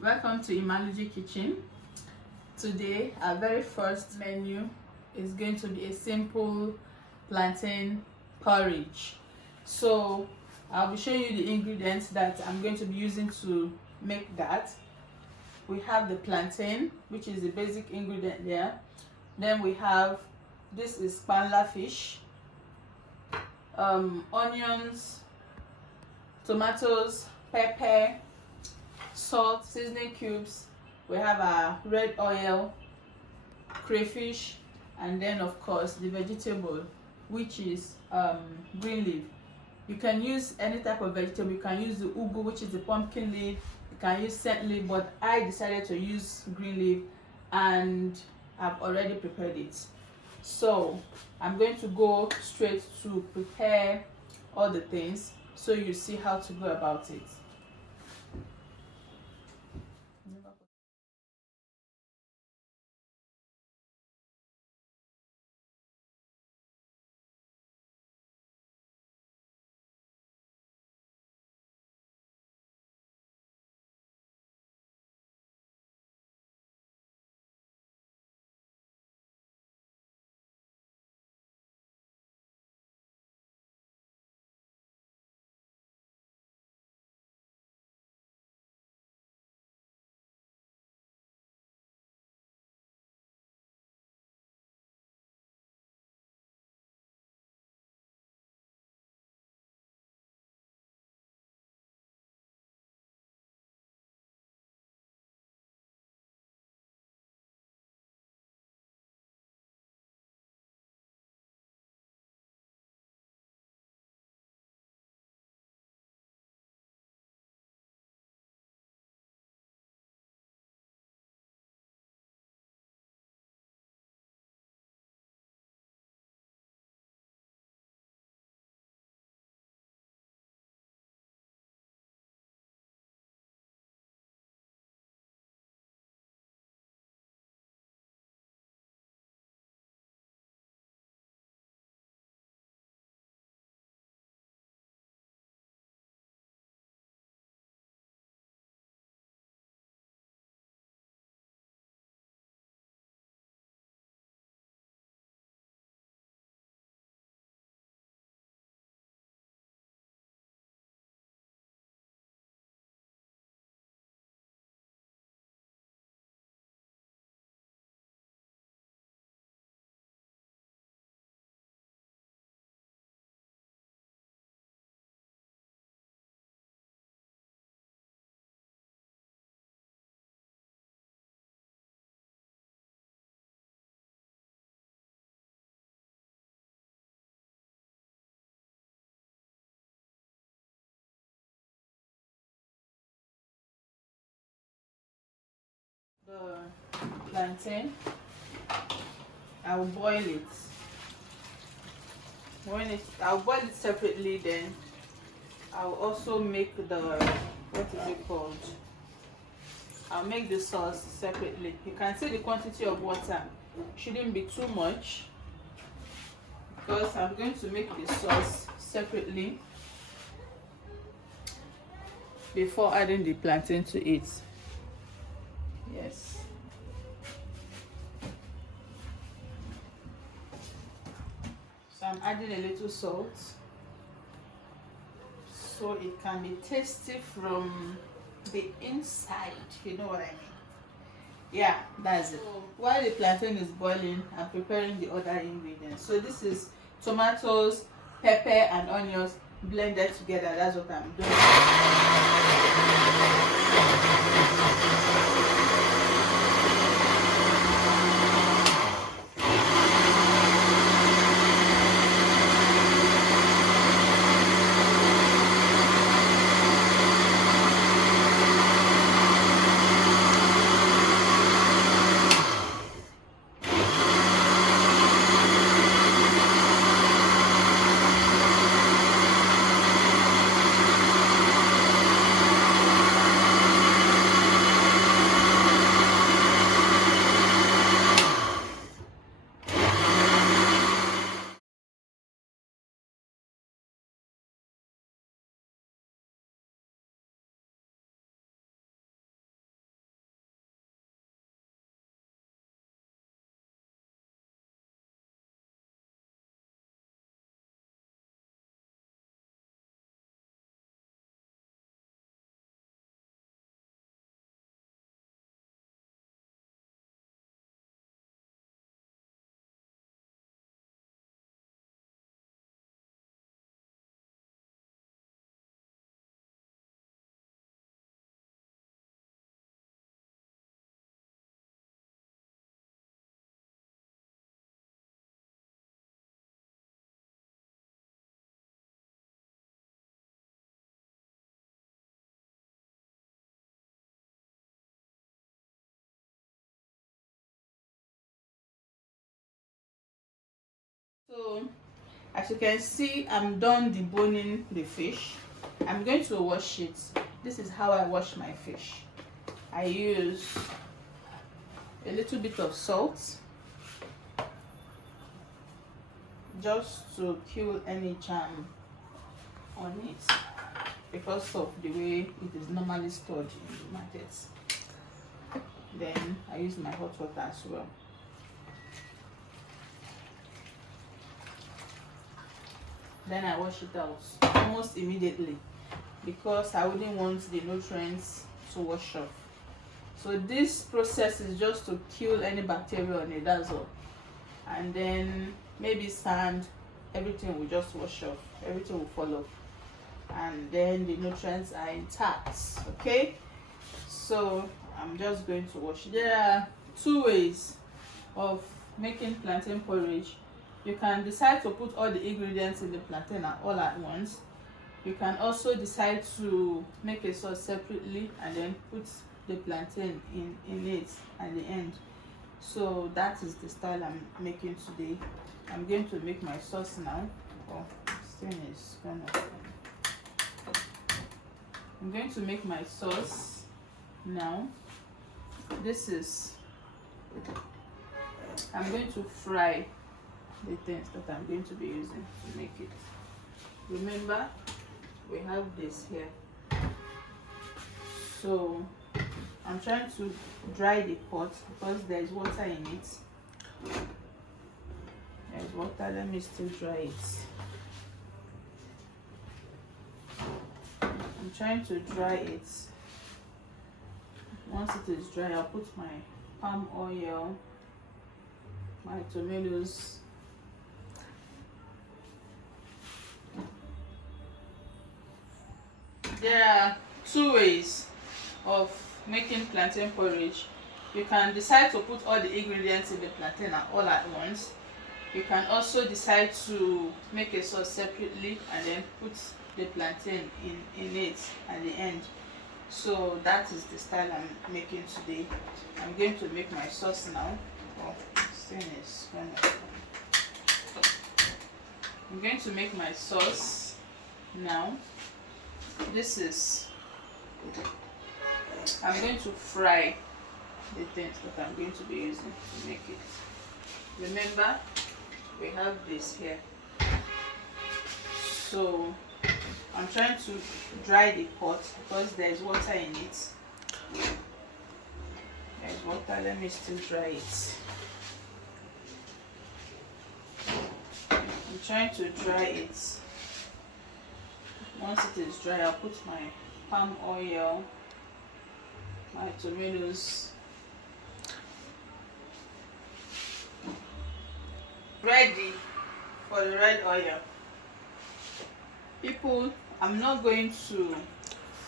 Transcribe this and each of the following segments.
Welcome to Emaluji kitchen. Today our very first menu is going to be a simple plantain porridge. So I'll be showing you the ingredients that I'm going to be using to make that. We have the plantain, which is the basic ingredient there. Then we have, this is fish, onions, tomatoes, pepper, salt, seasoning cubes. We have our red oil, crayfish, and then of course the vegetable, which is green leaf. You can use any type of vegetable. You can use the ugu, which is the pumpkin leaf. You can use scent leaf, but I decided to use green leaf and I've already prepared it. So I'm going to go straight to prepare all the things so you see how to go about it. The plantain, I'll boil it. I'll boil it separately, then I'll also make the, what is it called? I'll make the sauce separately. You can see the quantity of water shouldn't be too much because I'm going to make the sauce separately before adding the plantain to it. Yes. So I'm adding a little salt so it can be tasty from the inside, if you know what I mean. Yeah, that's it. So while the plantain is boiling, I'm preparing the other ingredients. So this is tomatoes, pepper, and onions blended together. That's what I'm doing. So as you can see, I'm done deboning the fish. I'm going to wash it. This is how I wash my fish. I use a little bit of salt just to kill any germ on it because of the way it is normally stored in the markets. Then I use my hot water as well. Then I wash it out almost immediately because I wouldn't want the nutrients to wash off. So this process is just to kill any bacteria on it, that's all. And then maybe sand, everything will just wash off, everything will fall off, and then the nutrients are intact. Okay, so I'm just going to wash. There are two ways of making plantain porridge. You can decide to put all the ingredients in the plantain all at once. You can also decide to make a sauce separately and then put the plantain in it at the end. So that is the style I'm making today. I'm going to make my sauce now. Oh, this thing is kind of... I'm going to make my sauce now. This is... I'm going to fry the things that I'm going to be using to make it. Remember, we have this here. So I'm trying to dry the pot because there is water in it. There's water, let me still dry it. I'm trying to dry it. Once it is dry, I'll put my palm oil, my tomatoes, there are two ways of making plantain porridge. You can decide to put all the ingredients in the plantain all at once. You can also decide to make a sauce separately and then put the plantain in it at the end. So that is the style I'm making today. I'm going to make my sauce now. Oh, this thing is kind of... I'm going to make my sauce now. This is... I'm going to fry the things that I'm going to be using to make it. Remember, we have this here. So I'm trying to dry the pot because there is water in it. There is water, let me still dry it. I'm trying to dry it. Once it is dry, I'll put my palm oil, my tomatoes, ready for the red oil. People, I'm not going to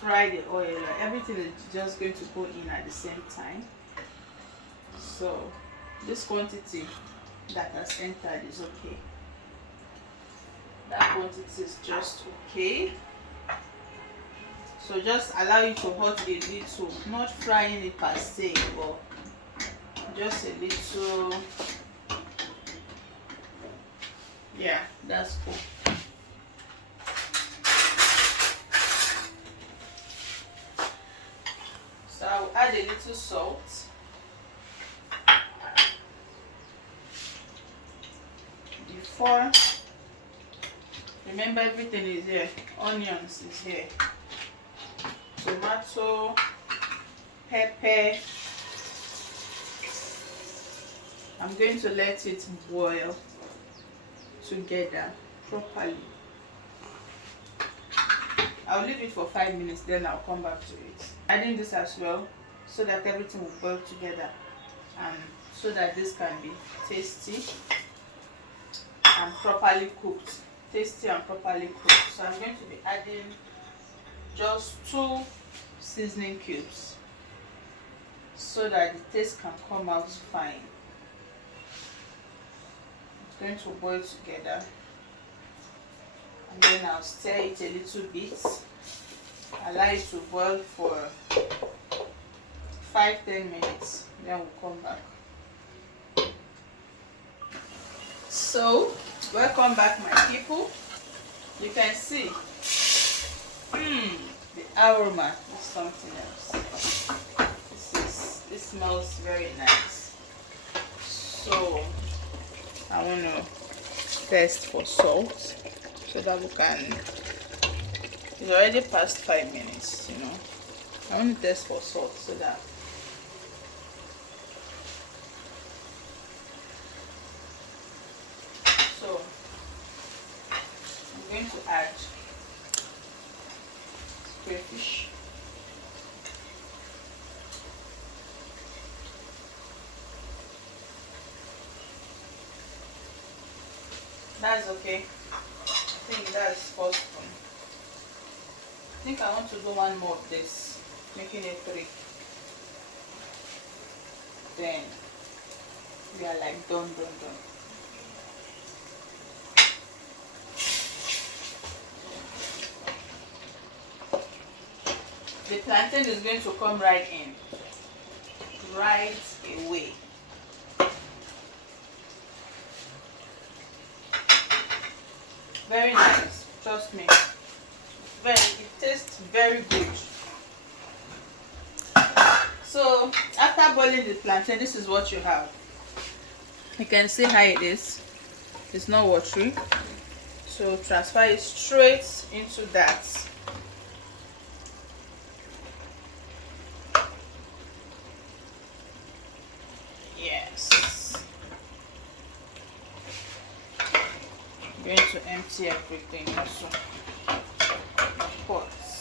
fry the oil, everything is just going to go in at the same time. So this quantity that has entered is okay. That quantity is just okay. So just allow it to hot a little, not frying it per se, but just a little. Yeah, that's cool. So I'll add a little salt. Before, remember everything is here. Onions is here. Tomato, pepper. I'm going to let it boil together properly. I'll leave it for 5 minutes, then I'll come back to it. Adding this as well so that everything will boil together and so that this can be tasty and properly cooked. Tasty and properly cooked. So I'm going to be adding just 2 seasoning cubes so that the taste can come out fine. It's going to boil together and then I'll stir it a little bit, allow it to boil for 5-10 minutes, then we'll come back. So Welcome back, my people. You can see the aroma is something else. It smells very nice. So I want to test for salt so that we can. It's already past 5 minutes, you know. I want to test for salt so that I'm going to add crayfish. That's okay. I think that's first one. I think I want to do one more of this, making it 3. Then we are like done. The plantain is going to come right in, right away. Very nice, trust me. It tastes very good. So after boiling the plantain, this is what you have. You can see how it is. It's not watery. So transfer it straight into that. Yes. I'm going to empty everything also. Of course.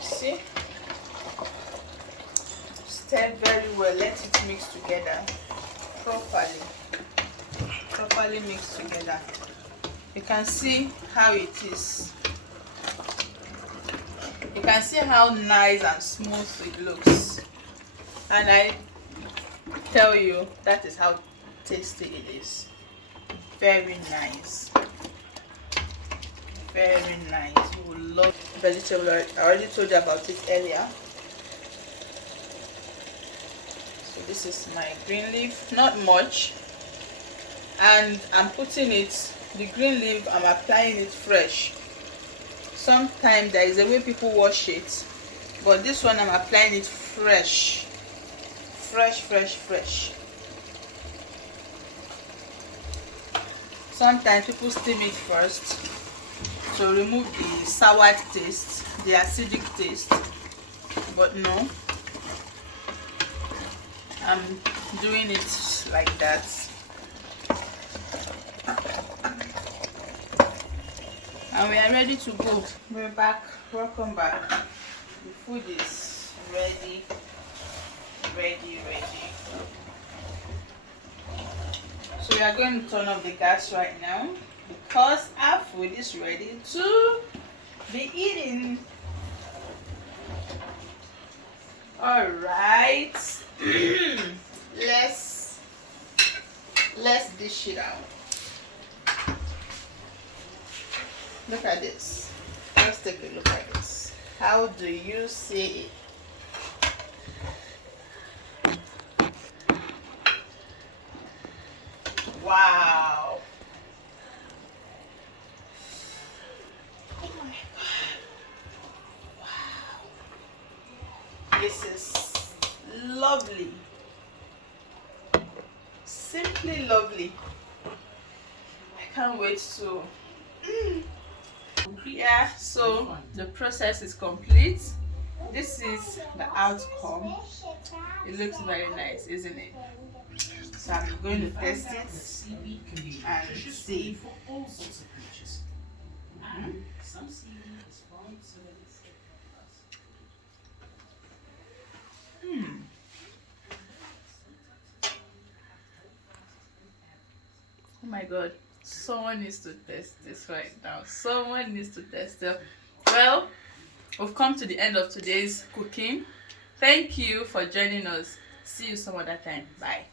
See? Stir very well. Let it mix together properly. Properly mix together. You can see how it is. You can see how nice and smooth it looks. And I tell you, that is how tasty it is. Very nice. Very nice. You will love vegetable. I already told you about it earlier. So this is my green leaf. Not much. And I'm putting it, the green leaf, I'm applying it fresh. Sometimes there is a way people wash it, but this one I'm applying it fresh. Fresh. Sometimes people steam it first to remove the sour taste, the acidic taste, but no, I'm doing it like that. And we are ready to go. We're back. Welcome back. The food is ready. So we are going to turn off the gas right now because our food is ready to be eaten. All right. let's dish it out. Look at this. Let's take a look at this. How do you see it? Wow. Oh my God. Wow. This is lovely. Simply lovely. I can't wait to. Yeah, so the process is complete. This is the outcome. It looks very nice, isn't it? So I'm going to test it and see. Oh my God. Someone needs to test this right now. Someone needs to test it. Well, we've come to the end of today's cooking. Thank you for joining us. See you some other time. Bye.